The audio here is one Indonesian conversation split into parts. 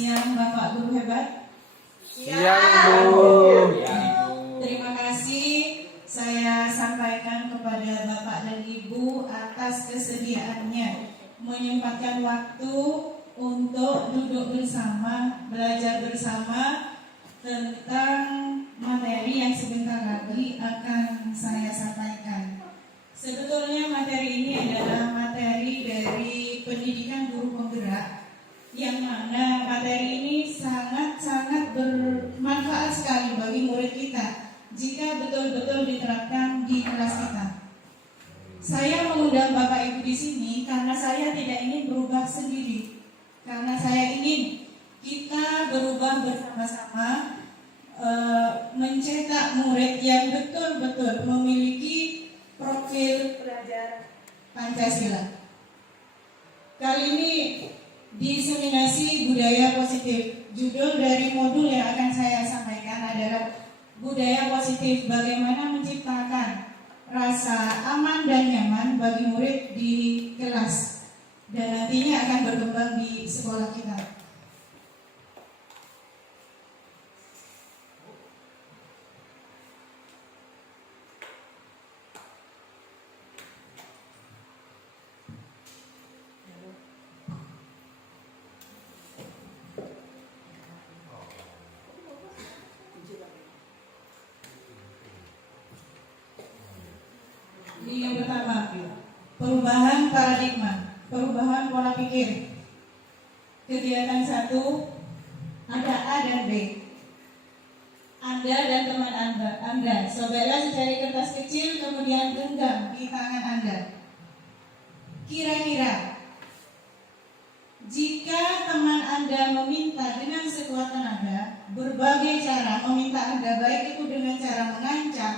siang Bapak Guru hebat. Siang Bu. Terima kasih saya sampaikan kepada Bapak dan Ibu atas kesediaannya menyempatkan waktu untuk duduk bersama, belajar bersama tentang materi yang sebentar lagi akan saya sampaikan. Sebetulnya materi ini adalah materi dari pendidikan guru penggerak, yang mana materi ini sangat-sangat bermanfaat sekali bagi murid kita jika betul-betul diterapkan di kelas kita. Saya mengundang Bapak Ibu di sini karena saya tidak ingin berubah sendiri, karena saya ingin kita berubah bersama-sama, mencetak murid yang betul-betul memiliki profil pelajar Pancasila. Kali ini diseminasi budaya positif. Judul dari modul yang akan saya sampaikan adalah budaya positif, bagaimana menciptakan rasa aman dan nyaman bagi murid di kelas dan nantinya akan berkembang di sekolah kita. Yang pertama, perubahan paradigma, perubahan pola pikir. Kegiatan 1, ada A dan B. Anda dan teman Anda, saudara secari kertas kecil kemudian genggam di tangan Anda. Kira-kira jika teman Anda meminta dengan sekuat tenaga, berbagai cara meminta Anda, baik itu dengan cara mengancam,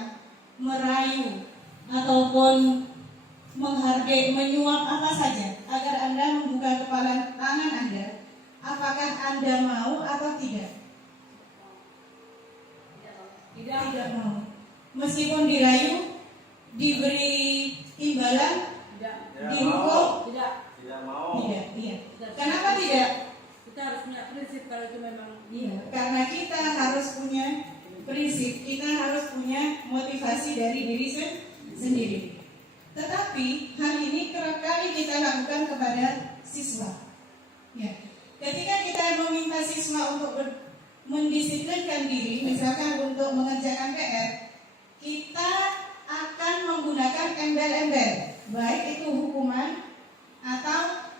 merayu, ataupun menghargai, menyuap apa saja agar Anda membuka kepala tangan Anda, apakah Anda mau atau tidak? Tidak mau. Meskipun dirayu, diberi imbalan, dihukum, Tidak mau. tidak. Iya. Kenapa tidak? Kita harus punya prinsip kalau itu memang. Iya, karena kita harus punya prinsip, kita harus punya motivasi dari diri sendiri. Tetapi hal ini kerap kali kita lakukan kepada siswa. Ya. Ketika kita meminta siswa untuk mendisiplinkan diri, misalkan untuk mengerjakan PR, kita akan menggunakan embel-embel, baik itu hukuman atau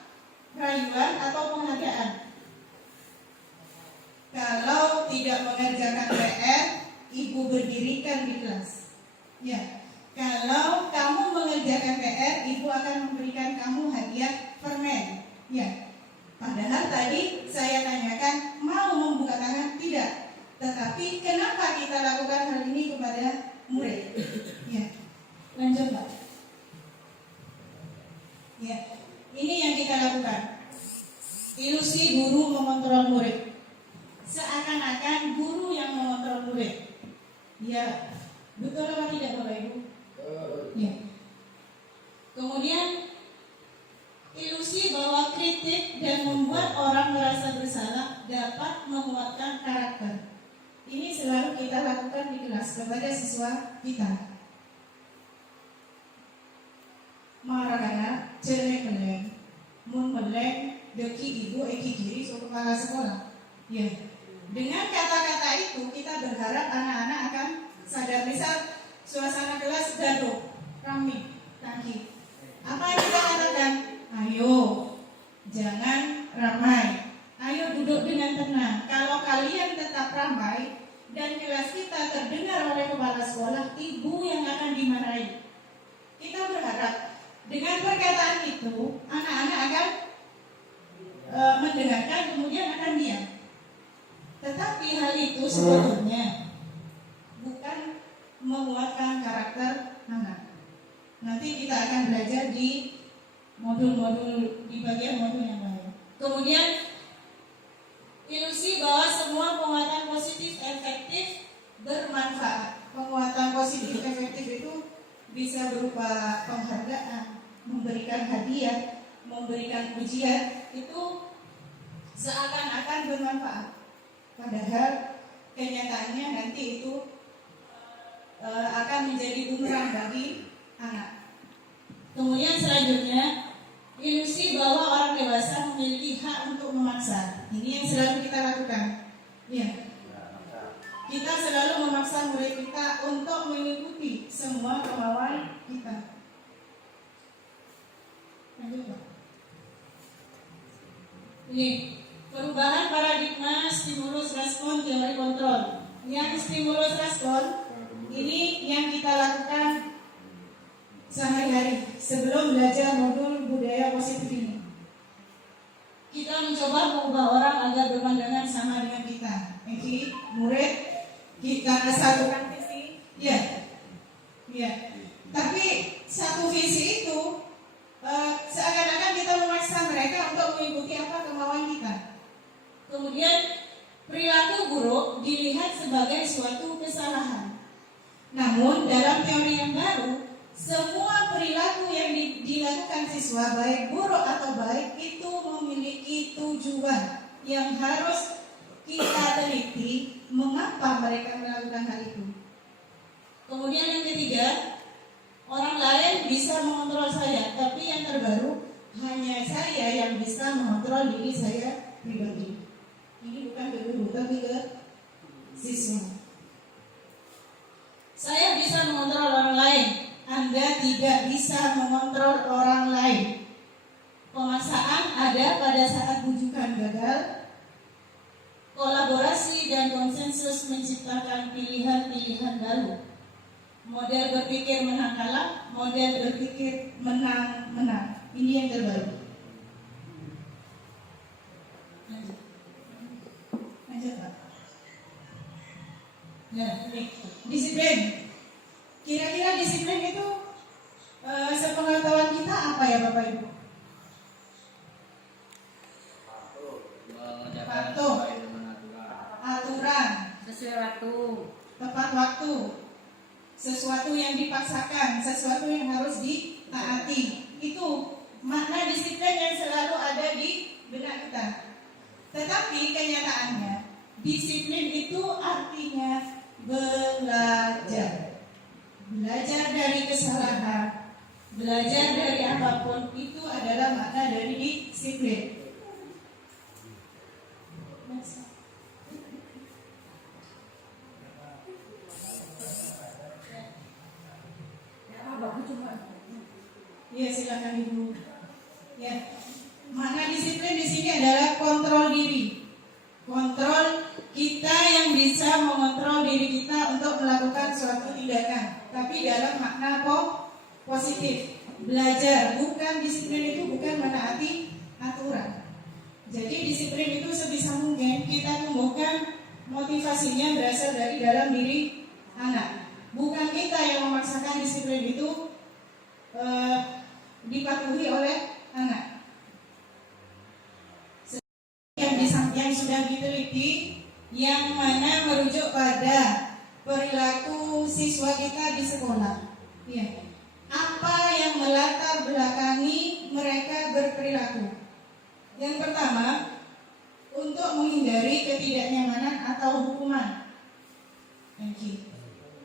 rayuan atau penghargaan. Kalau tidak mengerjakan PR, ibu berdirikan di kelas. Ya. Kalau kamu mengerjakan PR, ibu akan memberikan kamu hadiah permen. Ya. Padahal tadi saya tanyakan mau membuka tangan, tidak. Tetapi kenapa kita lakukan hal ini kepada murid? Ya. Lanjut, Pak. Ya. Ini yang kita lakukan. Ilusi guru mengontrol murid. Seakan-akan guru yang mengontrol murid. Ya. Betul apa tidak, Bapak Ibu? Ya. Kemudian ilusi bahwa kritik dan membuat orang merasa bersalah dapat menguatkan karakter. Ini selalu kita lakukan di kelas kepada siswa kita. Marahana, jelek meleng, mun meleng, deki ibu, eki kiri, suatu kepala sekolah. Ya. Dengan kata-kata itu kita berharap anak-anak akan sadar. Misal suasana kelas gaduh, ramai, tangki. Apa yang kita katakan? Ayo, jangan ramai. Ayo duduk dengan tenang. Kalau kalian tetap ramai dan kelas kita terdengar oleh kepala sekolah, ibu yang akan dimarahi. Kita berharap dengan perkataan itu anak-anak akan mendengarkan, kemudian akan diam. Tetapi hal itu sebetulnya bukan menguatkan karakter anak. Nanti kita akan belajar di modul-modul, di bagian modul yang lain. Kemudian ilusi bahwa semua penguatan positif efektif bermanfaat. Penguatan positif efektif itu bisa berupa penghargaan, memberikan hadiah, memberikan pujian. Itu seakan-akan bermanfaat. Padahal kenyataannya nanti itu akan menjadi bumerang bagi anak. Kemudian selanjutnya, ilusi bahwa orang dewasa memiliki hak untuk memaksa. Ini yang selalu kita lakukan. Ya. Kita selalu memaksa murid kita untuk mengikuti semua kemauan kita. Lanjut, Pak. Ini perubahan paradigma stimulus respon teori kontrol. Yang stimulus respon ini yang kita lakukan sehari-hari sebelum belajar modul budaya positif ini. Kita mencoba mengubah orang agar berpandangan sama dengan kita. Jadi murid kita satukan visi, ya. Tapi satu visi itu seakan-akan kita memaksa mereka untuk mengikuti apa kemauan kita. Kemudian perilaku buruk dilihat sebagai suatu kesalahan. Namun dalam teori yang baru, semua perilaku yang dilakukan siswa baik buruk atau baik itu memiliki tujuan yang harus kita teliti mengapa mereka melakukan hal itu. Kemudian yang ketiga, orang lain bisa mengontrol saya, tapi yang terbaru hanya saya yang bisa mengontrol diri saya pribadi. Ini bukan ke guru, tapi ke siswa. Saya bisa mengontrol orang lain, Anda tidak bisa mengontrol orang lain. Pemaksaan ada pada saat bujukan gagal. Kolaborasi dan konsensus menciptakan pilihan-pilihan baru. Model berpikir menang kalah, model berpikir menang-menang. Ini yang terbaru. Lanjut, Pak. Nah, ini disiplin. Kira-kira disiplin itu sepengetahuan kita apa ya Bapak Ibu? Patuh, aturan, sesuai waktu, tepat waktu, sesuatu yang dipaksakan, sesuatu yang harus ditaati. Itu makna disiplin yang selalu ada di benak kita. Tetapi kenyataannya disiplin itu artinya belajar. Belajar dari kesalahan, belajar dari apapun, itu adalah makna dari disiplin. Ya, silakan Ibu. Ya, makna disiplin di sini adalah kontrol diri. Kontrol kita yang bisa mengontrol diri kita untuk melakukan suatu tindakan, tapi dalam makna positif. Belajar, bukan disiplin itu bukan menaati aturan. Jadi disiplin itu sebisa mungkin kita tumbuhkan motivasinya berasal dari dalam diri anak. Bukan kita yang memaksakan disiplin itu dipatuhi oleh anak. Yang sudah diteliti, yang mana merujuk pada perilaku siswa kita di sekolah. Ya. Apa yang melatar belakangi mereka berperilaku? Yang pertama, untuk menghindari ketidaknyamanan atau hukuman.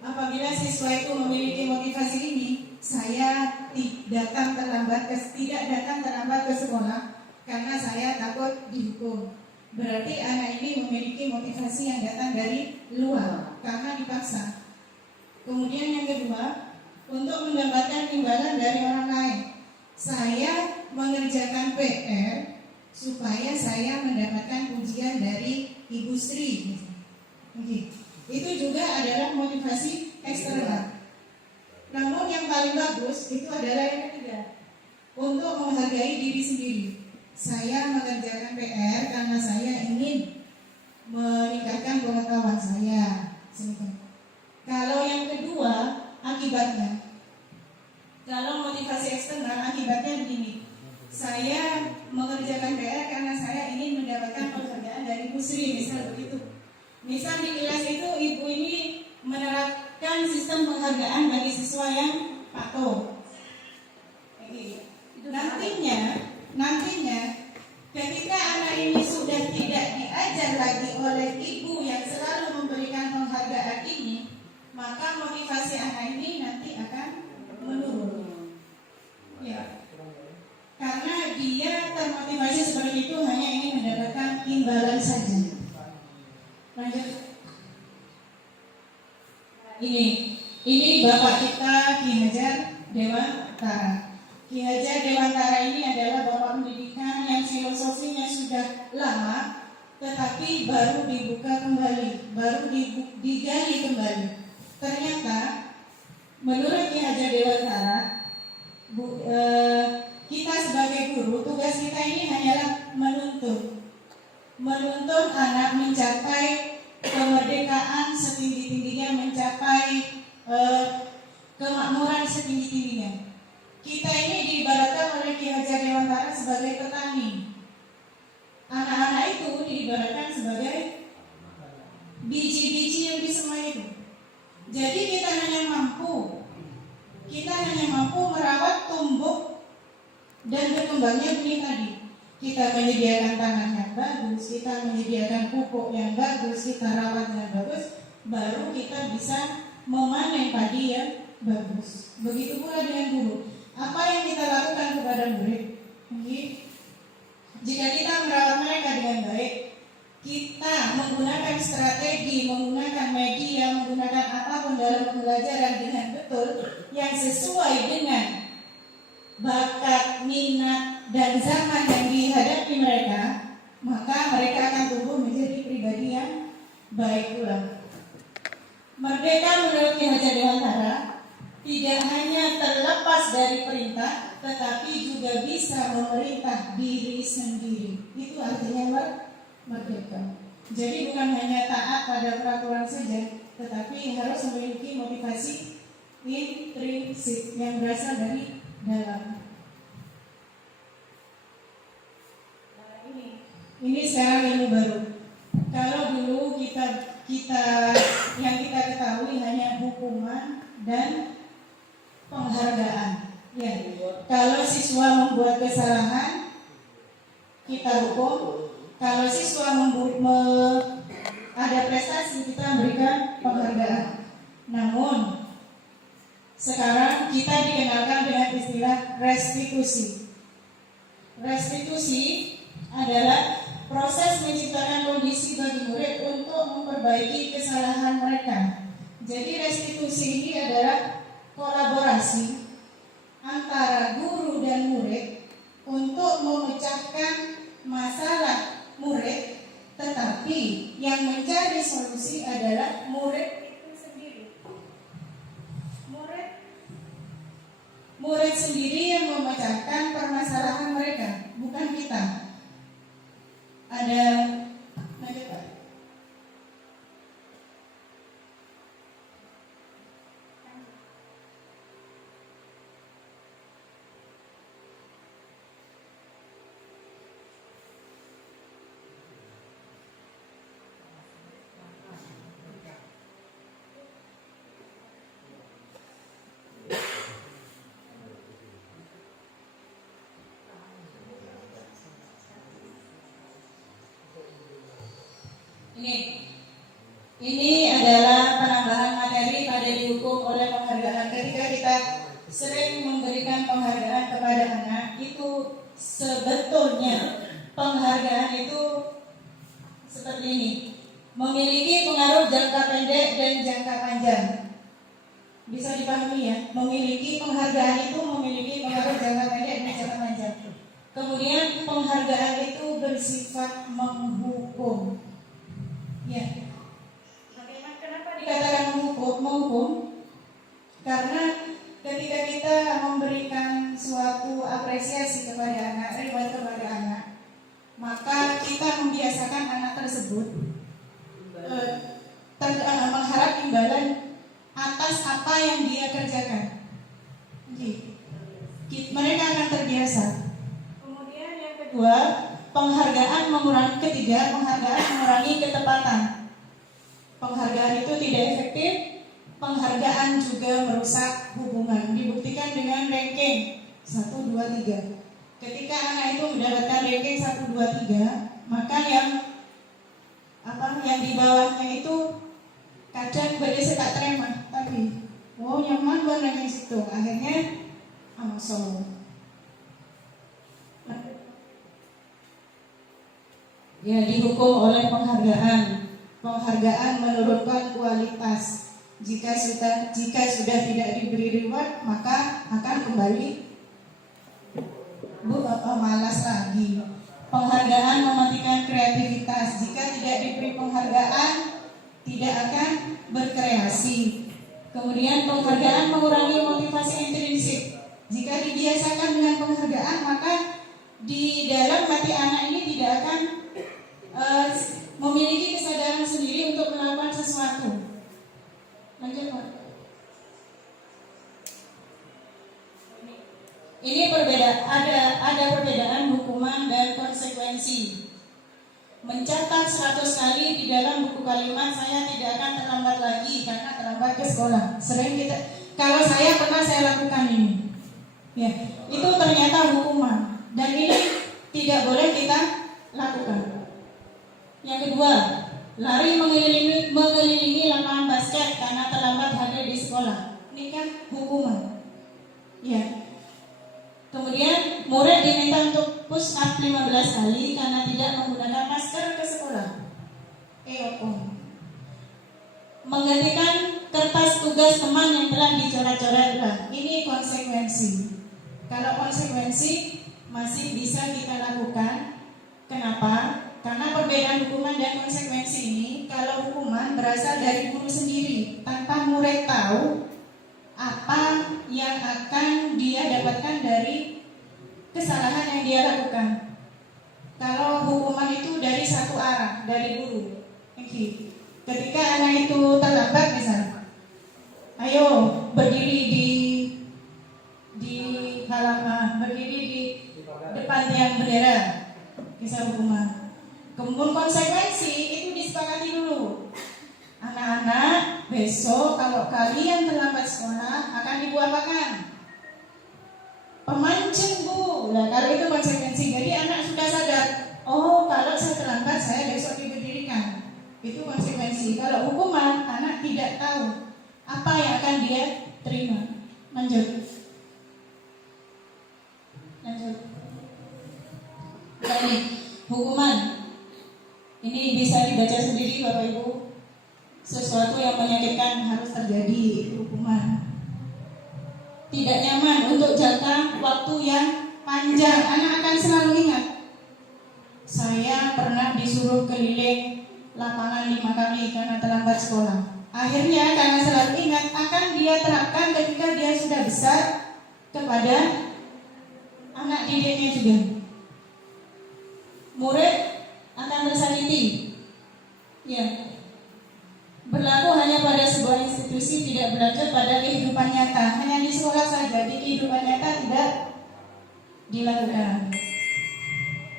Apabila siswa itu memiliki motivasi ini, saya tidak datang terlambat ke sekolah karena saya takut dihukum. Berarti anak ini memiliki motivasi yang datang dari luar karena dipaksa. Kemudian yang kedua, untuk mendapatkan imbalan dari orang lain. Saya mengerjakan PR supaya saya mendapatkan pujian dari Ibu Sri. Itu juga adalah motivasi eksternal. Namun yang paling bagus itu adalah yang ketiga, untuk menghargai diri sendiri. Saya mengerjakan PR karena saya ingin meningkatkan pengetahuan saya. Kalau yang kedua, akibatnya. Kalau motivasi eksternal, akibatnya begini. Saya mengerjakan PR karena saya ingin mendapatkan penghargaan dari Bu Sri, misal begitu. Misal di kelas itu ibu ini menerapkan sistem penghargaan bagi siswa yang patuh. Nantinya ketika anak ini diajar lagi oleh ibu yang selalu memberikan penghargaan ini, maka motivasi anak ini nanti akan menurun. Ya. Karena dia termotivasi seperti itu hanya ingin mendapatkan imbalan saja. Lanjut. Ini Bapak kita Ki Hajar Dewantara. Ki Hajar Dewantara ini adalah bapak pendidikan yang filosofinya sudah lama, tetapi baru dibuka kembali, baru digali kembali. Ternyata menurut Ki Hajar Dewantara, kita sebagai guru, tugas kita ini hanyalah menuntun anak mencapai kemerdekaan setinggi-tingginya, mencapai kemakmuran setinggi-tingginya. Kita ini diibaratkan oleh Ki Hajar Dewantara sebagai petani. Anak-anak itu diibaratkan sebagai biji-biji yang disemai itu. Jadi kita hanya mampu merawat tumbuh dan berkembangnya benih tadi. Kita menyediakan tanah yang bagus, kita menyediakan pupuk yang bagus, kita rawat yang bagus, baru kita bisa memanen padi yang bagus. Begitu pula dengan guru. Apa yang kita lakukan kepada murid? Jika kita merawat mereka dengan baik, kita menggunakan strategi, menggunakan media, menggunakan apapun dalam pembelajaran dengan betul, yang sesuai dengan bakat, minat, dan zaman yang dihadapi mereka, maka mereka akan tumbuh menjadi pribadi yang baik pula. Merdeka menurut Ki Hajar Dewantara tidak hanya terlepas dari perintah, tetapi juga bisa memerintah diri sendiri. Itu artinya merdeka. Jadi bukan hanya taat pada peraturan saja, tetapi harus memiliki motivasi intrinsik yang berasal dari dalam. Ini sekarang ilmu baru. Kalau dulu kita yang kita ketahui hanya hukuman dan penghargaan. Ya. Kalau siswa membuat kesalahan, kita hukum. Kalau siswa ada prestasi, kita berikan penghargaan. Namun sekarang kita dikenalkan dengan istilah restitusi. Restitusi adalah proses menciptakan kondisi bagi murid untuk memperbaiki kesalahan mereka. Jadi restitusi ini adalah kolaborasi antara guru dan murid untuk memecahkan masalah murid, tetapi yang mencari solusi adalah murid itu sendiri. Murid sendiri yang memecahkan permasalahan mereka, bukan kita. Ada lanjut Pak. Ini adalah penambahan materi pada dihukum oleh penghargaan. Ketika kita sering memberikan penghargaan kepada anak, itu sebetulnya penghargaan itu seperti ini, memiliki pengaruh jangka pendek dan jangka panjang. Bisa dipahami ya, memiliki penghargaan itu memiliki pengaruh jangka pendek dan jangka panjang. Kemudian penghargaan itu bersifat menghukum. Ya. Kenapa dikatakan menghukum? Karena ketika kita memberikan suatu apresiasi kepada anak, reward kepada anak, maka kita membiasakan anak tersebut mengharap imbalan atas apa yang dia kerjakan. Mereka akan terbiasa. Kemudian yang kedua, penghargaan mengurangi ketepatan. Penghargaan itu tidak efektif. Penghargaan juga merusak hubungan. Dibuktikan dengan ranking 1, 2, 3. Ketika anak itu mendapatkan ranking 1, 2, 3, maka yang yang di bawahnya itu kadang beda sekat tremah, tapi nyaman warnanya situ, akhirnya so. Ya, dihukum oleh penghargaan. Penghargaan menurunkan kualitas. Jika sudah tidak diberi reward, maka akan kembali malas lagi. Penghargaan mematikan kreativitas. Jika tidak diberi penghargaan, tidak akan berkreasi. Kemudian penghargaan mengurangi motivasi intrinsik. Jika dibiasakan dengan penghargaan, maka di dalam hati anak ini tidak akan memiliki kesadaran sendiri untuk melakukan sesuatu. Lanjut, Pak. Ini ada perbedaan hukuman dan konsekuensi. Mencatat 100 kali di dalam buku kalimat saya tidak akan terlambat lagi karena terlambat ke sekolah. Kalau saya pernah saya lakukan ini. Ya, itu ternyata hukuman dan ini tidak boleh kita lakukan. Yang kedua, lari mengelilingi lapangan basket karena terlambat hadir di sekolah. Ini kan hukuman. Ya. Kemudian murid diminta untuk push up 15 kali karena tidak menggunakan masker ke sekolah. Menggantikan kertas tugas teman yang telah dicoret-coret. Ini konsekuensi. Kalau konsekuensi masih bisa kita lakukan. Kenapa? Karena perbedaan hukuman dan konsekuensi ini, kalau hukuman berasal dari guru sendiri tanpa murid tahu apa yang akan dia dapatkan dari kesalahan yang dia lakukan. Kalau hukuman itu dari satu arah, dari guru. Ketika anak itu terlambat misalnya, ayo berdiri di halaman, berdiri di depan tiang bendera, bisa hukuman. Kemudian konsekuensi itu disepakati dulu. Anak-anak, besok kalau kalian terlambat sekolah akan ibu apakan? Pemancing, Bu. Nah, kalau itu konsekuensi. Jadi anak sudah sadar, oh kalau saya terlambat saya besok diberdirikan. Itu konsekuensi. Kalau hukuman, anak tidak tahu apa yang akan dia terima. Lanjut. Tadi hukuman. Ini bisa dibaca sendiri Bapak Ibu. Sesuatu yang menyakitkan harus terjadi, hukuman. Tidak nyaman untuk jangka waktu yang panjang. Anak akan selalu ingat. Saya pernah disuruh keliling lapangan 5 kali karena terlambat sekolah. Akhirnya karena selalu ingat akan dia terapkan ketika dia sudah besar kepada anak didiknya juga. Murid akan tersakiti. Ya. Berlaku hanya pada sebuah institusi, tidak berlanjut pada kehidupan nyata. Hanya di sekolah saja, di kehidupan nyata tidak dilakukan.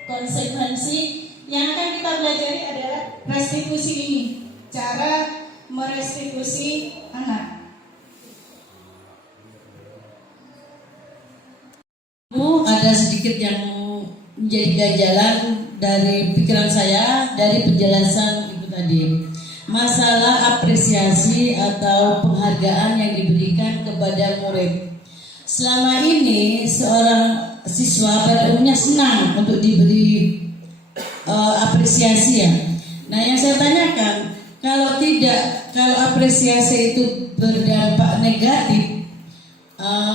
Konsekuensi yang akan kita pelajari adalah restitusi ini. Cara merestitusi anak. Ada sedikit yang menjadi ganjalan dari pikiran saya dari penjelasan Ibu tadi. Masalah apresiasi atau penghargaan yang diberikan kepada murid. Selama ini seorang siswa pada umumnya senang untuk diberi apresiasi ya. Nah, yang saya tanyakan, kalau apresiasi itu berdampak negatif,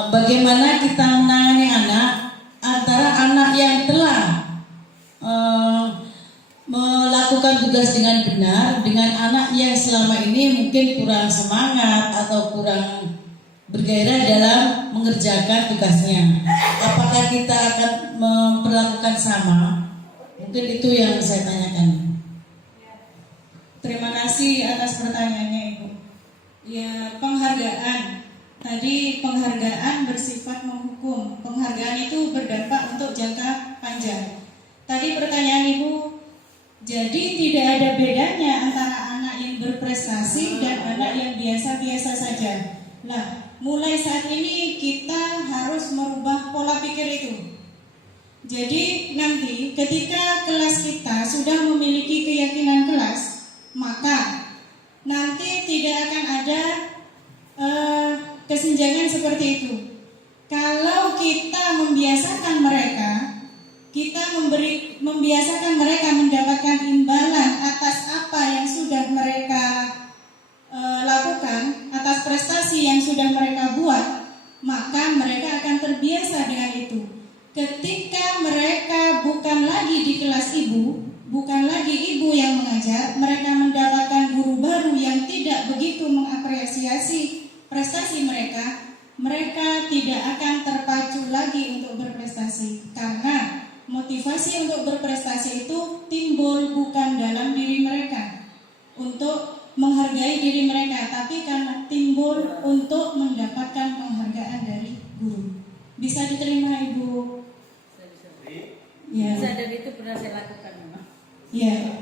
bagaimana kita menangani anak antara anak yang telah melakukan tugas dengan benar dengan anak yang selama ini mungkin kurang semangat atau kurang bergairah dalam mengerjakan tugasnya. Apakah kita akan memperlakukan sama? Mungkin itu yang saya tanyakan. Terima kasih atas pertanyaannya Ibu. Ya, penghargaan. Tadi penghargaan bersifat menghukum. Penghargaan itu berdampak untuk jangka panjang. Tadi pertanyaan Ibu, jadi tidak ada bedanya antara anak yang berprestasi dan anak yang biasa-biasa saja. Nah, mulai saat ini kita harus merubah pola pikir itu. Jadi nanti ketika kelas kita sudah memiliki keyakinan kelas, maka saja mereka mendapatkan guru baru yang tidak begitu mengapresiasi prestasi mereka, mereka tidak akan terpacu lagi untuk berprestasi. Karena motivasi untuk berprestasi itu timbul bukan dalam diri mereka untuk menghargai diri mereka, tapi karena timbul untuk mendapatkan penghargaan dari guru. Bisa diterima Ibu? Ya. Bisa, dan itu pernah saya lakukan, Mama. Ya,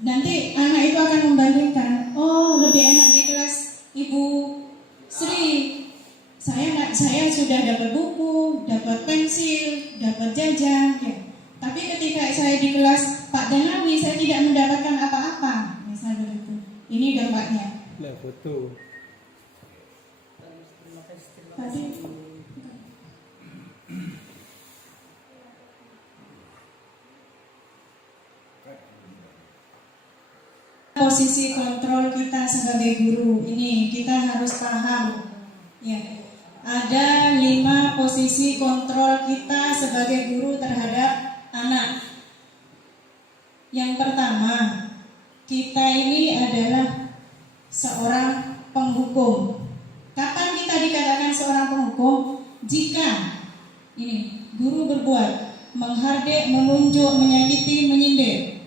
nanti anak itu akan membandingkan. Oh, lebih enak di kelas Ibu Sri. Saya sudah dapat buku, dapat pensil, dapat jajan. Ya. Tapi ketika saya di kelas Pak Danawi, saya tidak mendapatkan apa-apa. Misalnya begitu. Ini dampaknya. Lah foto. Tadi. Posisi kontrol kita sebagai guru ini kita harus paham, ya. Ada 5 posisi kontrol kita sebagai guru terhadap anak. Yang pertama, kita ini adalah seorang penghukum. Kapan kita dikatakan seorang penghukum? Jika ini guru berbuat menghardik, menunjuk, menyakiti, menyindir,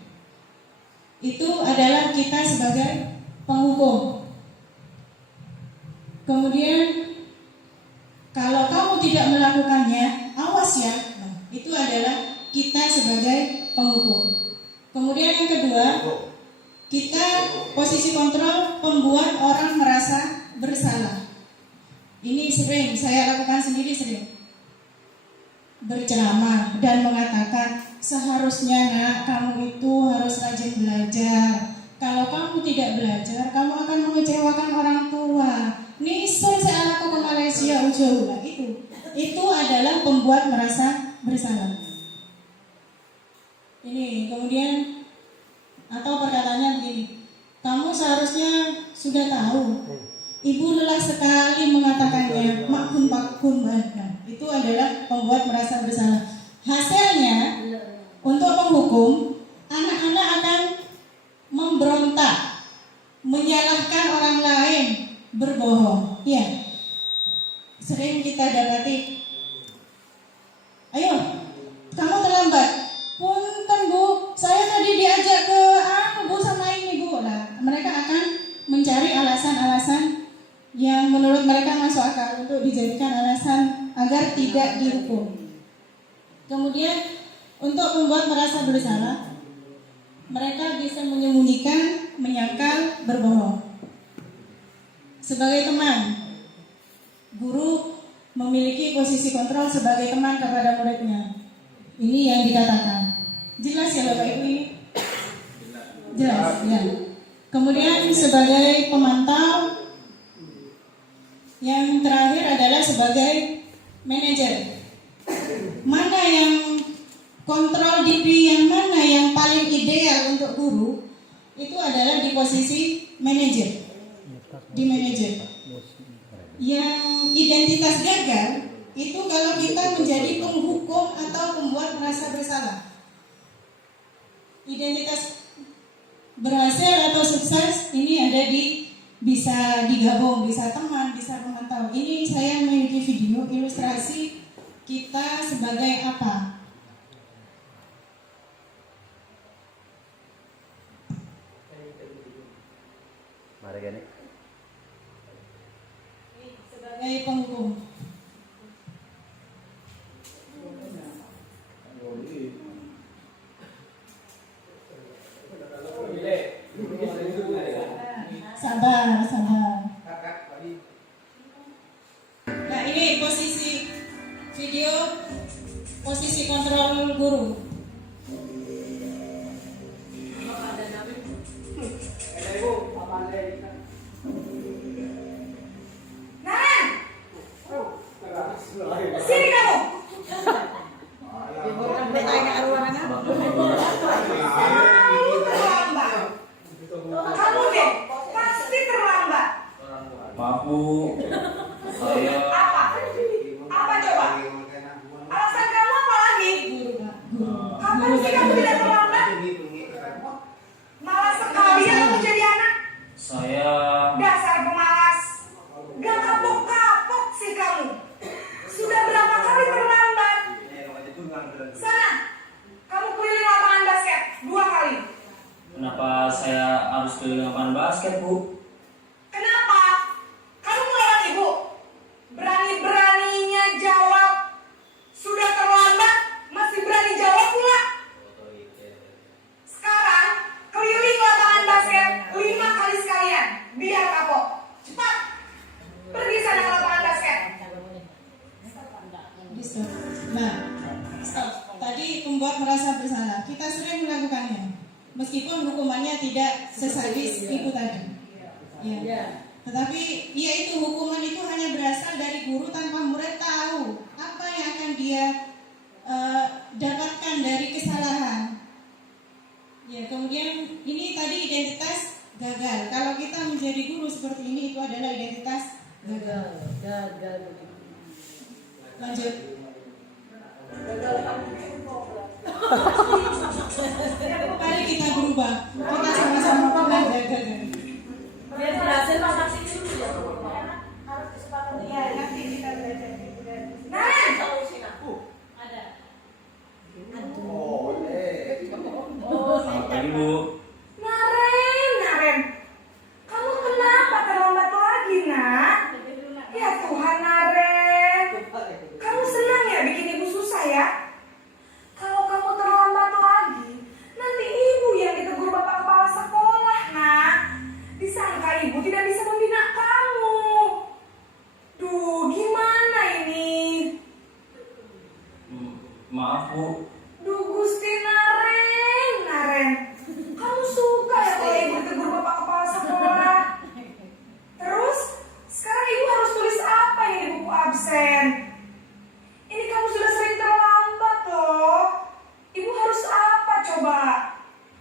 itu adalah kita sebagai penghukum. Kemudian kalau kamu tidak melakukannya, awas ya. Nah, itu adalah kita sebagai penghukum. Kemudian yang kedua, kita posisi kontrol pembuat orang merasa bersalah. Ini sering saya lakukan sendiri, sering berceramah dan mengatakan seharusnya nak kamu itu harus rajin belajar. Kalau kamu tidak belajar, kamu akan mengecewakan orang tua. Nisur saya aku ke Malaysia ujung. Nah, itu adalah pembuat merasa bersalah. Ini kemudian atau perkataannya begini, kamu seharusnya sudah tahu. Ibu lelah sekali mengatakannya, makun. Nah, itu adalah pembuat merasa bersalah. Hasilnya, untuk penghukum, anak-anak akan memberontak, menyalahkan orang lain, berbohong. Ya, sering kita dapati. Ayo, kamu terlambat. Punten Bu, saya tadi diajak ke Bu sama ini Bu. Nah, mereka akan mencari alasan-alasan yang menurut mereka masuk akal untuk dijadikan alasan agar tidak dihukum. Kemudian untuk membuat merasa bersalah, mereka bisa menyembunyikan, menyangkal, berbohong. Sebagai teman, guru memiliki posisi kontrol sebagai teman kepada muridnya. Ini yang dikatakan. Jelas ya Bapak Ibu ini? Jelas ya. Kemudian sebagai pemantau, yang terakhir adalah sebagai manajer. Mana yang kontrol diri, yang mana yang paling ideal untuk guru, itu adalah di posisi manajer. Di manajer. Yang identitas gagal itu kalau kita menjadi penghukum atau pembuat merasa bersalah. Identitas berhasil atau sukses ini ada di bisa digabung, bisa teman, bisa pemantau. Ini saya memiliki video ilustrasi kita sebagai apa? Mari gani. Sebagai penghukum. Sabar. Nah, ini posisi video, posisi kontrol guru. Kenapa saya harus keliling lapangan basket, Bu? Kenapa? Kamu melawan ibu? Berani-beraninya jawab. Sudah terlambat, masih berani jawab pula. Sekarang, keliling lapangan basket 5 kali sekalian. Biar kapok. Cepat. Pergi sana ke lapangan basket. Nah, stop. Tadi pembuat merasa bersalah. Kita sering melakukannya, meskipun hukumannya tidak sesadis ibu tadi. Ya. Tetapi yaitu hukuman itu hanya berasal dari guru tanpa murid tahu apa yang akan dia dapatkan dari kesalahan. Ya, kemudian ini tadi identitas gagal. Kalau kita menjadi guru seperti ini, itu adalah identitas gagal. Lanjut. Mari kita berubah. Kita sama-sama belajar gagal. Biar berhasil masak sini dulu ya. Harus kesempatan. Iya, nanti kita belajar. Nah, Ada. Selamat pagi, Bu. Naren. Kamu kenapa terlambat lagi, nak? Ya Tuhan, Naren. Kamu senang ya bikin ibu susah ya? Kalau kamu terlambat lagi, nanti ibu yang ditegur bapak kepala sekolah, nak. Disangka ibu tidak bisa membina kamu. Duh, gimana ini? Maaf, Bu. Duh, Gusti Naren. Kamu suka ya kalau ibu ditegur bapak kepala sekolah? Terus, sekarang ibu harus tulis apa ini di buku absen? Ini kamu sudah sering terlambat loh. Ibu harus apa coba?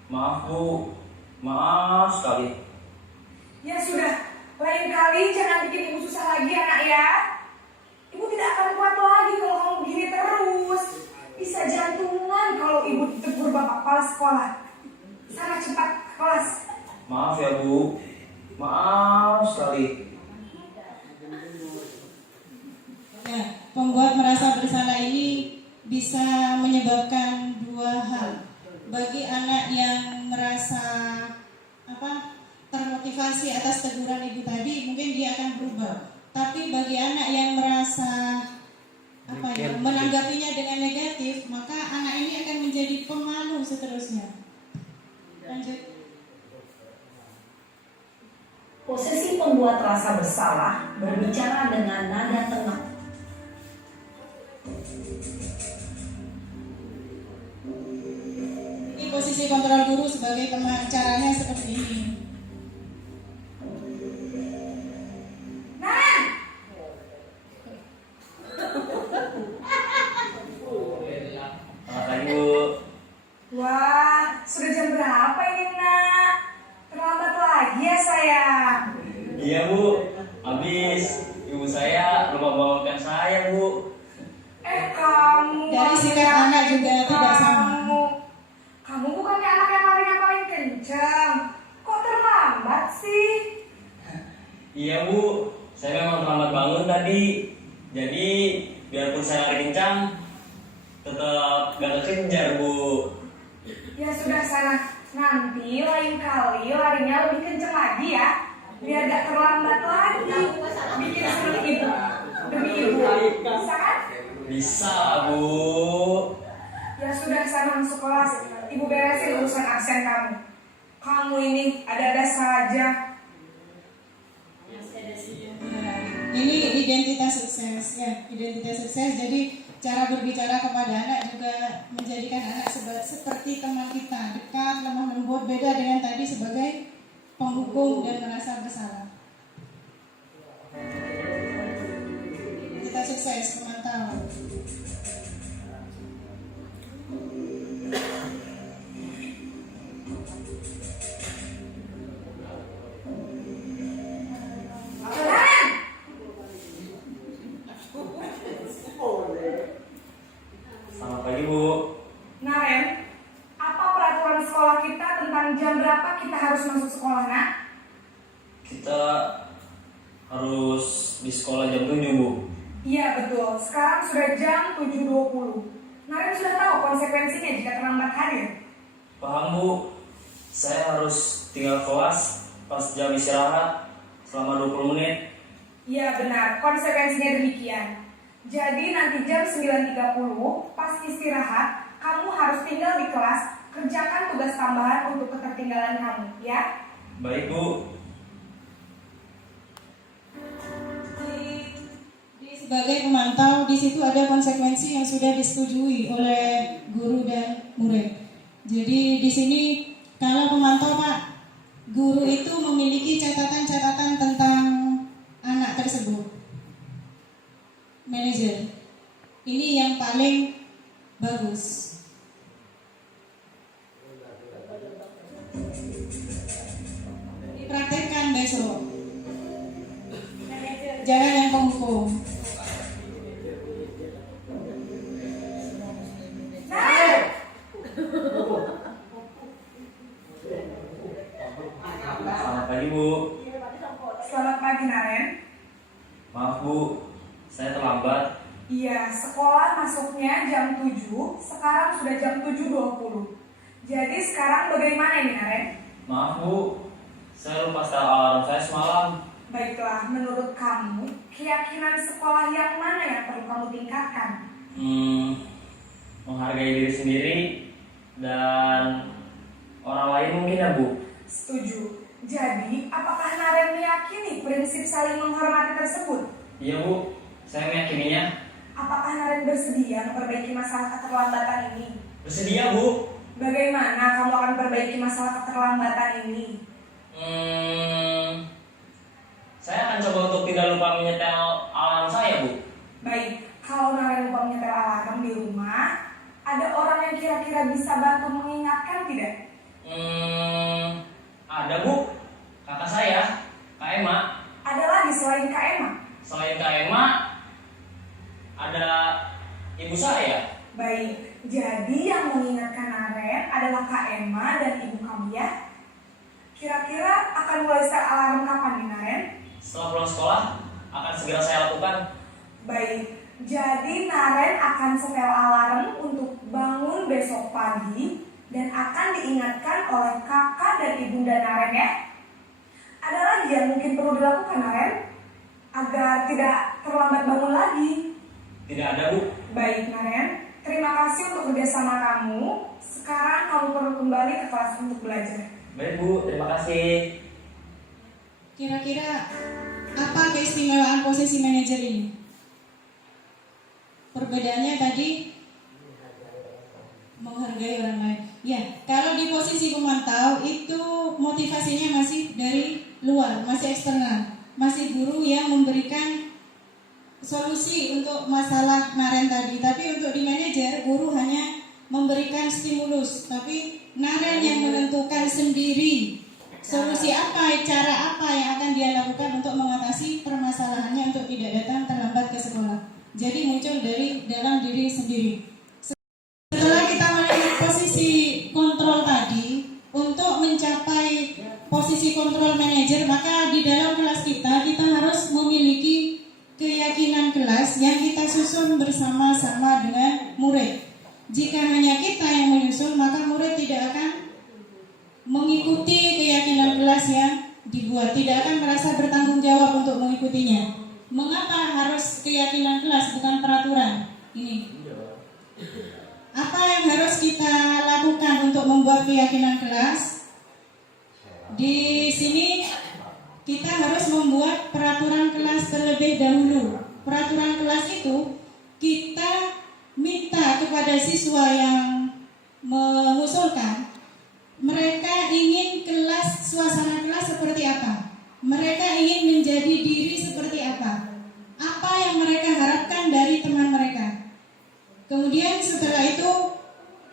Maaf, Bu. Maaf sekali. Ya sudah, lain kali jangan bikin ibu susah lagi ya nak ya. Ibu tidak akan kuat lagi kalau kamu begini terus. Bisa jantungan kalau ibu ditegur bapak kepala sekolah. Sana cepat ke kelas. Maaf ya, Bu. Maaf sekali. Ya, pembuat merasa bersalah ini bisa menyebabkan dua hal. Bagi anak yang merasa termotivasi atas teguran ibu tadi, mungkin dia akan berubah. Tapi bagi anak yang merasa menanggapinya dengan negatif, maka anak ini akan menjadi pemalu seterusnya. Lanjut. Posisi pembuat rasa bersalah berbicara dengan nada tenang. Ini posisi kontrol guru sebagai teman, caranya seperti ini. Naren! Selamat pagi, Bu. Wah, sudah jam berapa ini nak? Terlambat lagi ya sayang. Iya, Bu. Habis ibu saya lupa bangunkan saya, Bu. Kamu Dari sikap anak juga tidak sama. Kamu bukannya anak yang larinya paling kencang. Kok terlambat sih? Iya, Bu. Saya memang terlambat bangun tadi. Jadi, biarpun saya lari kencang, tetap gak kekejar, Bu. Ya sudah sana. Nanti lain kali larinya lebih kencang lagi ya. Biar gak terlambat lagi. Bikin seneng ibu. Demi ibu. Bisa kan? Bisa, Bu. Ya sudah sana masuk kelas. Ibu beresin urusan absen kamu. Kamu ini ada-ada saja. Ini identitas sukses ya, identitas sukses. Jadi cara berbicara kepada anak juga menjadikan anak seperti teman kita, dekat, lemah lembut, beda dengan tadi sebagai penghukum dan merasa bersalah. Kita sukses, pemantau. Selamat pagi, Bu. Naren, apa peraturan sekolah kita tentang jam berapa kita harus masuk sekolah, nak? Kita harus di sekolah jam 7, Bu. Iya betul, sekarang sudah jam 7.20. Naren sudah tahu konsekuensinya jika terlambat hadir. Paham, Bu. Saya tinggal kelas pas jam istirahat selama 20 menit. Iya benar, konsekuensinya demikian. Jadi nanti jam 9.30 pas istirahat, kamu harus tinggal di kelas, kerjakan tugas tambahan untuk ketertinggalan kamu, ya. Baik Bu. Sebagai pemantau, di situ ada konsekuensi yang sudah disetujui oleh guru dan murid. Jadi di sini kalau pemantau Pak, guru itu memiliki catatan-catatan tentang anak tersebut. Manajer, ini yang paling bagus. Dipraktekkan besok. Jangan yang penghukum. Selamat pagi Bu. Selamat pagi Naren. Maaf Bu, saya terlambat. Iya, sekolah masuknya jam 7, sekarang sudah jam 7.20. Jadi sekarang bagaimana ini Naren? Maaf Bu, saya lupa setel alarm saya semalam. Baiklah, menurut kamu, keyakinan sekolah yang mana yang perlu kamu tingkatkan? Menghargai diri sendiri dan orang lain mungkin ya Bu. Setuju. Jadi, apakah Naren meyakini prinsip saling menghormati tersebut? Iya Bu, saya meyakininya. Apakah Naren bersedia memperbaiki masalah keterlambatan ini? Bersedia Bu. Bagaimana kamu akan perbaiki masalah keterlambatan ini? Saya akan coba untuk tidak lupa menyetel alarm saya Bu. Baik, kalau Naren lupa menyetel alarm di rumah, ada orang yang kira-kira bisa bantu mengingatkan tidak? Ada Bu, kakak saya, Kak Emma. Ada lagi selain Kak Emma? Selain Kak Emma, ada ibu saya. Baik, jadi yang mengingatkan Naren adalah Kak Emma dan ibu kamu ya? Kira-kira akan mulai start alarm kapan nih Naren? Setelah pulang sekolah, akan segera saya lakukan. Baik, jadi Naren akan setel alarm untuk bangun besok pagi dan akan diingatkan oleh kakak dan ibunda Naren ya. Ada lagi yang mungkin perlu dilakukan Naren agar tidak terlambat bangun lagi? Tidak ada Bu. Baik Naren, terima kasih untuk kerjasama kamu. Sekarang kamu perlu kembali ke kelas untuk belajar. Baik Bu, terima kasih. Kira-kira apa keistimewaan posisi manajer ini? Perbedaannya tadi menghargai orang lain. Ya, kalau di posisi pemantau itu motivasinya masih dari luar, masih eksternal, masih guru yang memberikan solusi untuk masalah Naren tadi. Tapi untuk di manajer, guru hanya memberikan stimulus, tapi Naren yang menentukan sendiri solusi apa, cara apa yang akan dia lakukan untuk mengatasi permasalahannya untuk tidak datang terlambat ke sekolah. Jadi muncul dari dalam diri sendiri. Setelah kita melihat posisi kontrol tadi, untuk mencapai posisi kontrol manajer, maka di dalam kelas kita harus memiliki keyakinan kelas yang kita susun bersama-sama dengan murid. Jika hanya kita yang menyusun, maka murid tidak akan mengikuti keyakinan kelas yang dibuat, tidak akan merasa bertanggung jawab untuk mengikutinya. Mengapa harus keyakinan kelas bukan peraturan? Ini. Apa yang harus kita lakukan untuk membuat keyakinan kelas? Di sini kita harus membuat peraturan kelas terlebih dahulu. Peraturan kelas itu kita minta kepada siswa yang mengusulkan, mereka ingin kelas, suasana kelas seperti apa? Mereka ingin menjadi diri seperti apa? Apa yang mereka harapkan dari teman mereka? Kemudian setelah itu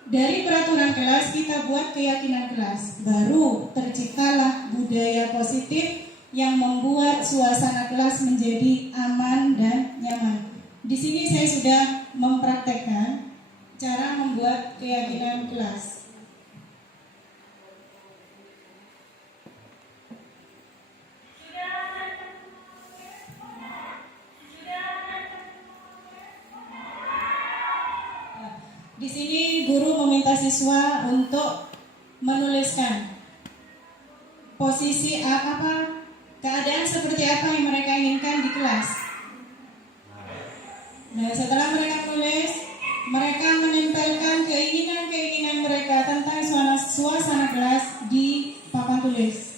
dari peraturan kelas kita buat keyakinan kelas. Baru terciptalah budaya positif yang membuat suasana kelas menjadi aman dan nyaman. Di sini saya sudah mempraktekkan cara membuat keyakinan kelas. Di sini guru meminta siswa untuk menuliskan posisi apa, keadaan seperti apa yang mereka inginkan di kelas. Nah, setelah mereka menulis, mereka menempelkan keinginan-keinginan mereka tentang suasana kelas di papan tulis.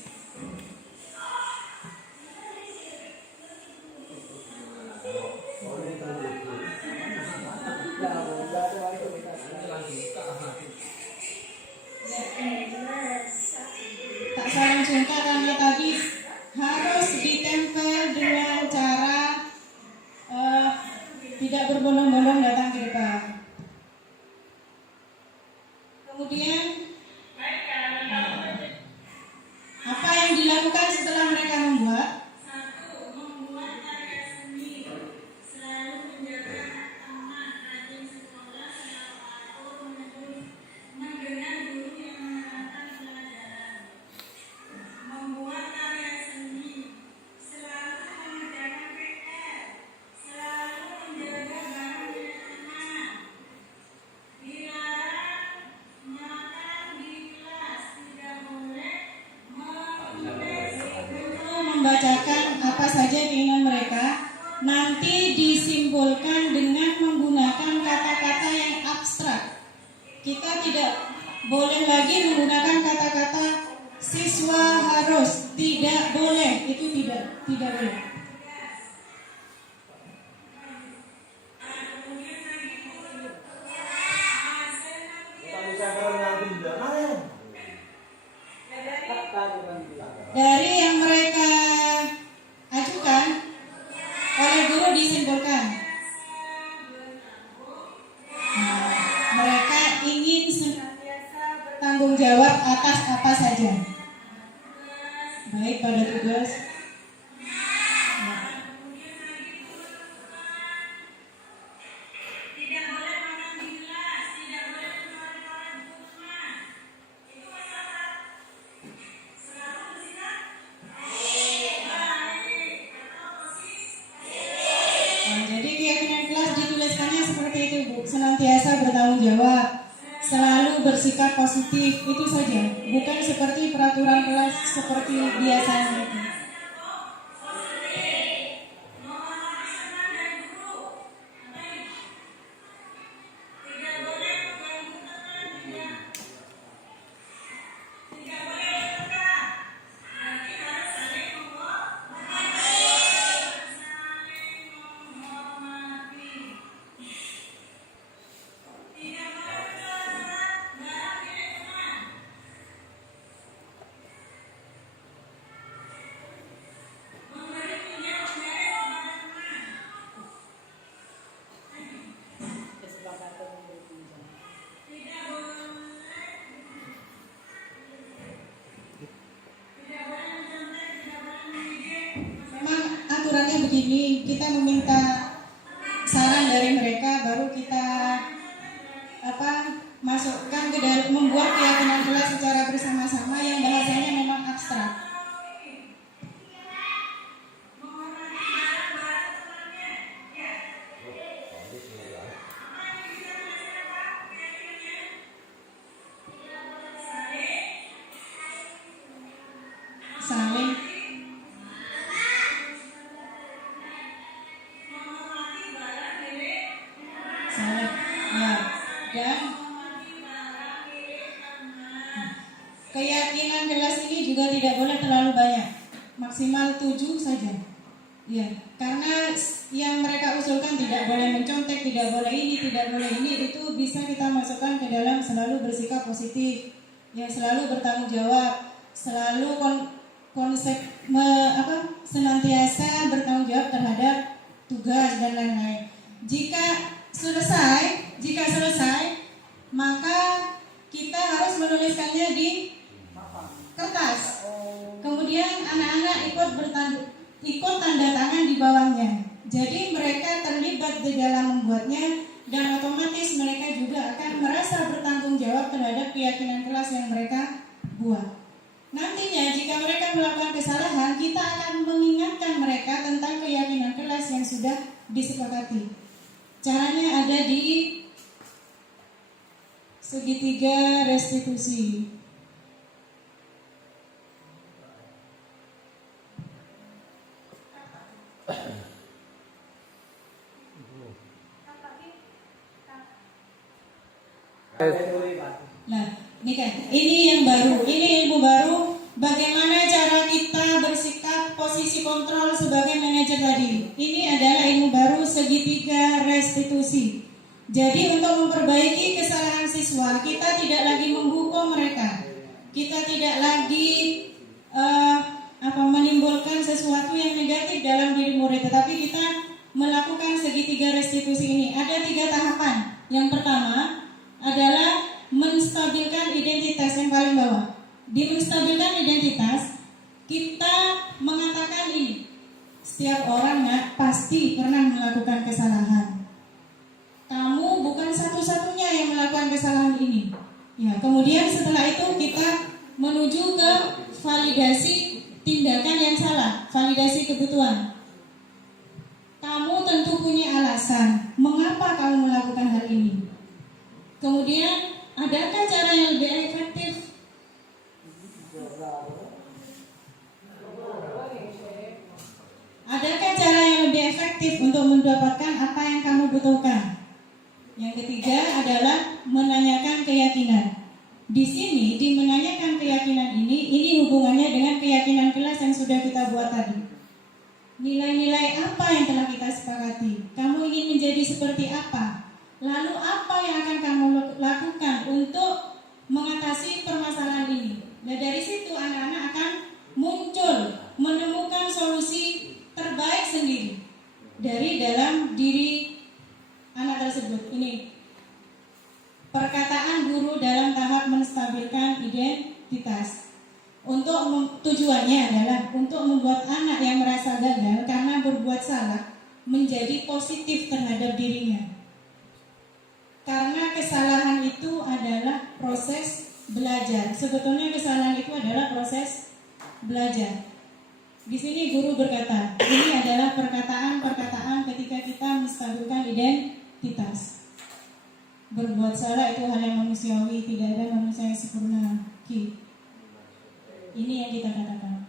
Tak saling cinta karena tadi harus ditempel dengan cara tidak berbondong-bondong datang ke depan. Kemudian apa yang dilakukan setelah mereka membuat? Membacakan apa saja keinginan mereka, nanti disimpulkan dengan menggunakan kata-kata yang abstrak. Kita tidak boleh lagi menggunakan kata-kata siswa harus, tidak boleh, itu tidak boleh. Dari yang mereka ajukan oleh guru disimpulkan, mereka ingin senantiasa bertanggung jawab atas apa saja, baik pada tugas jadi keyakinan kelas dituliskannya seperti itu, Bu. Senantiasa bertanggung jawab, selalu bersikap positif, itu saja. Bukan seperti peraturan kelas seperti biasanya itu. Aturannya begini, kita meminta saran dari mereka, baru kita masukkan ke dalam membuat keyakinan kelas secara bersama-sama yang bahasanya memang abstrak. Saling ya, dan keyakinan kelas ini juga tidak boleh terlalu banyak, maksimal 7 saja. Ya, karena yang mereka usulkan tidak boleh mencontek, tidak boleh ini, tidak boleh ini, itu bisa kita masukkan ke dalam selalu bersikap positif, ya selalu bertanggung jawab, selalu senantiasa bertanggung jawab terhadap tugas dan lain-lain. Jika selesai, maka kita harus menuliskannya di kertas. Kemudian anak-anak ikut tanda tangan di bawahnya. Jadi mereka terlibat di dalam membuatnya dan otomatis mereka juga akan merasa bertanggung jawab terhadap keyakinan kelas yang mereka buat. Nantinya jika mereka melakukan kesalahan, kita akan mengingatkan mereka tentang keyakinan kelas yang sudah disepakati. Caranya ada di segitiga restitusi. Nah, ini kan, ini yang baru, ini ilmu baru. Bagaimana cara kita bersikap posisi kontrol sebagai manajer tadi. Ini adalah ilmu baru segitiga restitusi. Jadi untuk memperbaiki kesalahan siswa, kita tidak lagi menghukum mereka. Kita tidak lagi menimbulkan sesuatu yang negatif dalam diri murid, tetapi kita melakukan segitiga restitusi ini. Ada 3 tahapan. Yang pertama adalah menstabilkan identitas yang paling bawah. Di menstabilkan identitas, kita mengatakan ini, setiap orang pasti pernah melakukan kesalahan. Kamu bukan satu-satunya yang melakukan kesalahan ini. Ya, kemudian setelah itu kita menuju ke validasi tindakan yang salah, validasi kebutuhan. Kamu tentu punya alasan mengapa kamu melakukan hal ini. Kemudian, adakah cara yang lebih efektif? Adakah cara yang lebih efektif untuk mendapatkan apa yang kamu butuhkan? Yang ketiga adalah menanyakan keyakinan. Di sini, di menanyakan keyakinan ini hubungannya dengan keyakinan kelas yang sudah kita buat tadi. Nilai-nilai apa yang telah kita sepakati? Kamu ingin menjadi seperti apa? Lalu apa yang akan kamu lakukan untuk mengatasi permasalahan ini? Nah, dari situ anak-anak akan muncul, menemukan solusi terbaik sendiri dari dalam diri anak tersebut. Ini perkataan guru dalam tahap menstabilkan identitas. Tujuannya adalah untuk membuat anak yang merasa gagal karena berbuat salah menjadi positif terhadap dirinya. Karena kesalahan itu adalah proses belajar. Sebetulnya kesalahan itu adalah proses belajar. Di sini guru berkata, ini adalah perkataan-perkataan ketika kita menstabilkan identitas. Berbuat salah itu hal yang manusiawi, tidak ada manusia yang sempurna. Ini yang kita katakan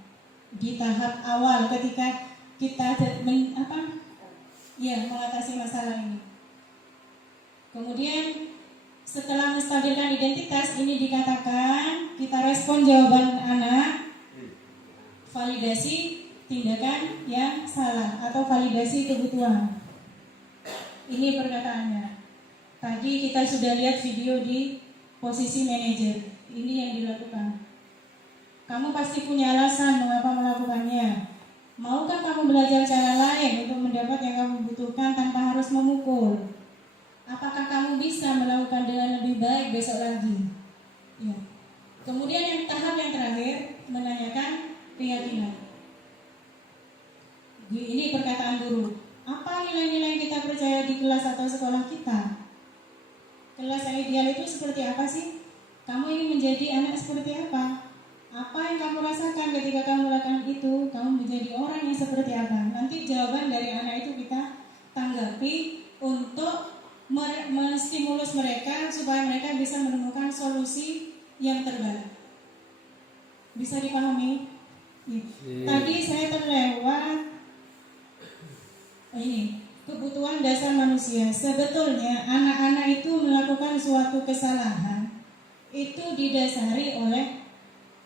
di tahap awal ketika kita mengatasi masalah ini. Kemudian setelah menstabilkan identitas ini dikatakan kita respon jawaban anak, validasi tindakan yang salah atau validasi kebutuhan. Ini perkataannya. Tadi kita sudah lihat video di posisi manajer. Ini yang dilakukan. Kamu pasti punya alasan mengapa melakukannya. Maukah kamu belajar cara lain untuk mendapat yang kamu butuhkan tanpa harus memukul? Apakah kamu bisa melakukan dengan lebih baik besok lagi? Ya. Kemudian yang tahap yang terakhir menanyakan keyakinan. Ini perkataan guru. Apa nilai-nilai yang kita percaya di kelas atau sekolah kita? Kelas yang ideal itu seperti apa sih? Kamu ingin menjadi anak seperti apa? Apa yang kamu rasakan ketika kamu melakukan itu? Kamu menjadi orang yang seperti apa? Nanti jawaban dari anak itu kita tanggapi untuk menstimulus mereka supaya mereka bisa menemukan solusi yang terbaik. Bisa dipahami? Tadi saya terlewat ini kebutuhan dasar manusia. Sebetulnya anak-anak itu melakukan suatu kesalahan itu didasari oleh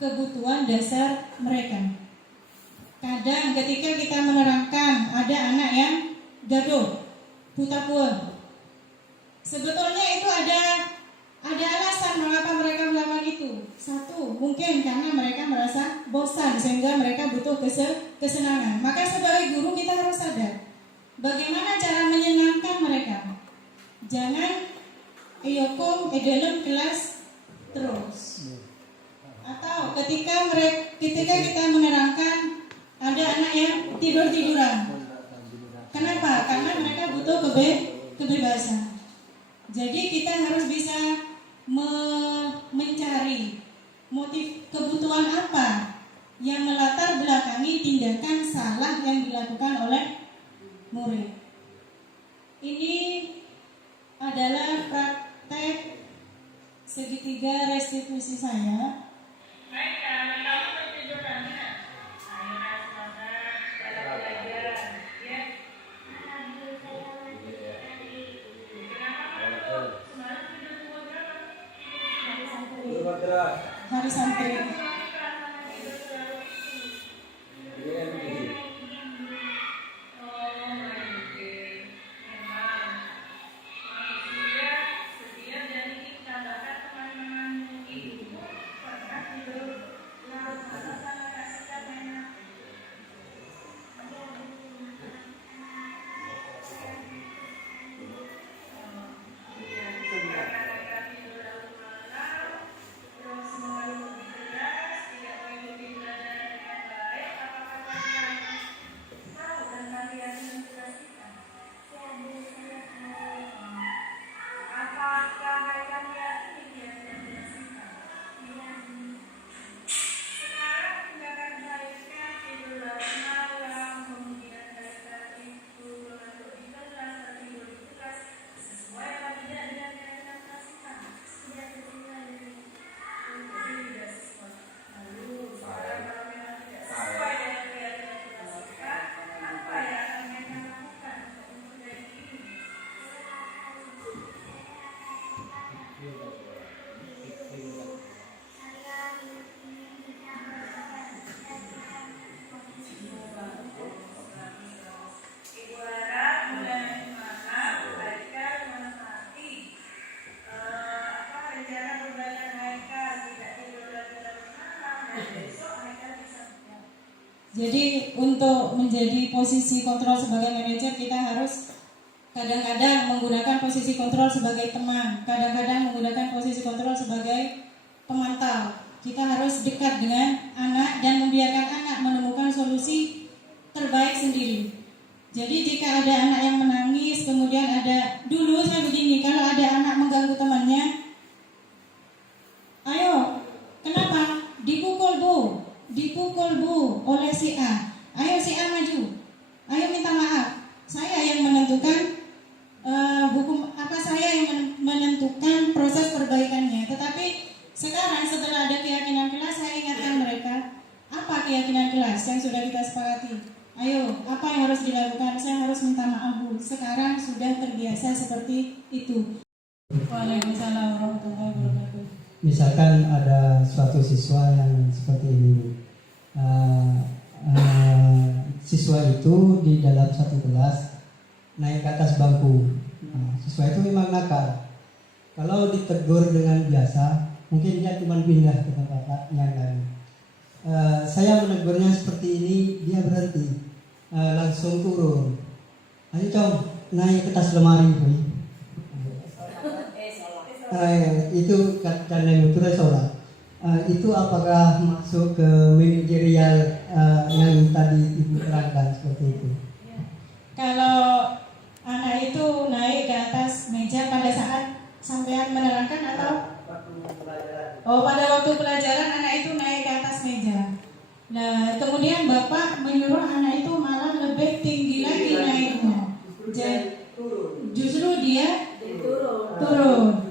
kebutuhan dasar mereka. Kadang ketika kita menerangkan ada anak yang gaduh, buta puas, sebetulnya itu ada alasan mengapa mereka melakukan itu. Satu, mungkin karena mereka merasa bosan sehingga mereka butuh kesenangan. Maka sebagai guru kita harus sadar bagaimana cara menyenangkan mereka. Jangan dalam kelas terus. Atau ketika kita menerangkan ada anak yang tidur-tiduran. Kenapa? Karena mereka butuh kebebasan. Jadi kita harus bisa mencari motif kebutuhan apa yang melatar belakangi tindakan salah yang dilakukan oleh murid. Ini adalah praktek segitiga restitusi saya. santri. Jadi untuk menjadi posisi kontrol sebagai manajer, kita harus kadang-kadang menggunakan posisi kontrol sebagai teman, kadang-kadang menggunakan posisi kontrol sebagai pemantau. Kita harus dekat dengan anak dan membiarkan anak menemukan solusi terbaik sendiri. Jadi jika ada anak yang menangis, kemudian dulu saya begini, kalau ada anak mengganggu temannya, ayo, kenapa? Dipukul bu oleh si A. Ayo si A maju. Ayo minta maaf. Saya yang menentukan saya yang menentukan proses perbaikannya. Tetapi sekarang setelah ada keyakinan kelas, saya ingatkan mereka, apa keyakinan kelas yang sudah kita sepakati? Ayo, apa yang harus dilakukan? Saya harus minta maaf bu. Sekarang sudah terbiasa seperti itu. Waalaikumsalam warahmatullahi wabarakatuh. Misalkan ada suatu siswa yang seperti ini, siswa itu di dalam satu kelas naik ke atas bangku. Siswa itu memang nakal. Kalau ditegur dengan biasa, mungkin dia cuma pindah ke tempat yang lain. Saya menegurnya seperti ini, dia berhenti, langsung turun. Ayo Cong, naik ke atas lemari. Itu karena itu sholat. Itu apakah masuk ke manajerial yang tadi Ibu terangkan seperti itu? Kalau anak itu naik ke atas meja pada saat sampean menerangkan atau? Pada waktu pelajaran anak itu naik ke atas meja. Nah, kemudian Bapak menyuruh anak itu malah lebih tinggi lagi naiknya. Justru dia turun.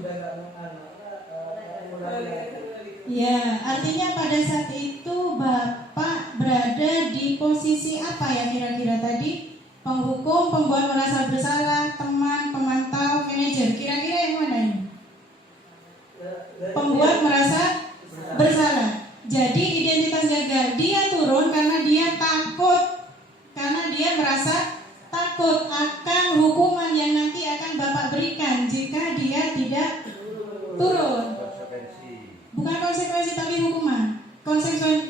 Ya, artinya pada saat itu Bapak berada di posisi apa ya kira-kira tadi? Penghukum, pembuat merasa bersalah, teman, pemantau, manajer. Kira-kira yang mana ini? Pembuat merasa bersalah. Jadi identitas gagal. Dia turun karena dia takut. Karena dia merasa takut akan hukuman yang nanti akan Bapak berikan jika dia tidak turun. Bukan konsekuensi tapi hukuman.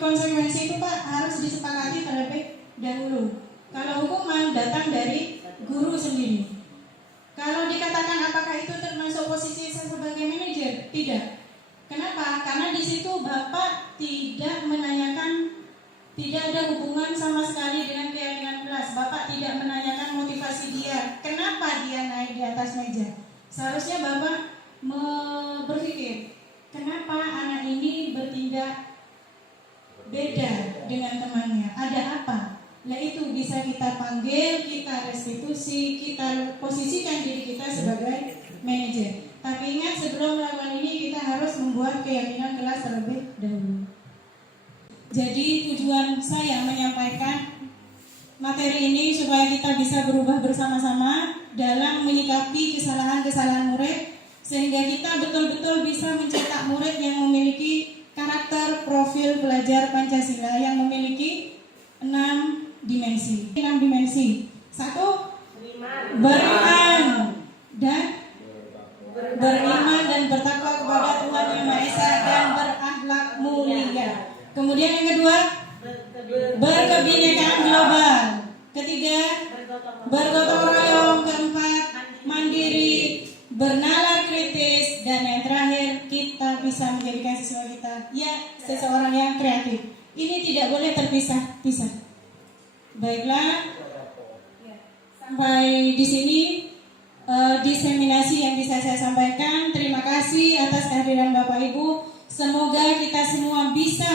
Konsekuensi itu Pak harus disepakati terlebih dahulu. Kalau hukuman datang dari guru sendiri. Kalau dikatakan apakah itu termasuk posisi saya sebagai manajer? Tidak. Kenapa? Karena di situ Bapak tidak menanyakan, tidak ada hubungan sama sekali dengan keyakinan kelas. Bapak tidak menanyakan motivasi dia. Kenapa dia naik di atas meja? Seharusnya Bapak berpikir, kenapa anak ini bertindak beda dengan temannya? Ada apa? Nah itu bisa kita panggil, kita restitusi, kita posisikan diri kita sebagai manajer. Tapi ingat sebelum melakukan ini kita harus membuat keyakinan kelas terlebih dahulu. Jadi tujuan saya menyampaikan materi ini supaya kita bisa berubah bersama-sama dalam menyikapi kesalahan-kesalahan murid, sehingga kita betul-betul bisa mencetak murid yang memiliki karakter profil pelajar Pancasila yang memiliki 6 dimensi. 6 dimensi. 1. Beriman dan bertakwa kepada Tuhan Yang Maha Esa dan berakhlak mulia. Kemudian yang kedua, berkebinekaan global. Ketiga, bergotong royong. Keempat, mandiri, bernalar kritis. Dan yang terakhir, kita bisa menjadikan siswa kita seseorang yang kreatif. Ini tidak boleh terpisah-pisah. Baiklah, sampai di sini diseminasi yang bisa saya sampaikan. Terima kasih atas kehadiran Bapak Ibu. Semoga kita semua bisa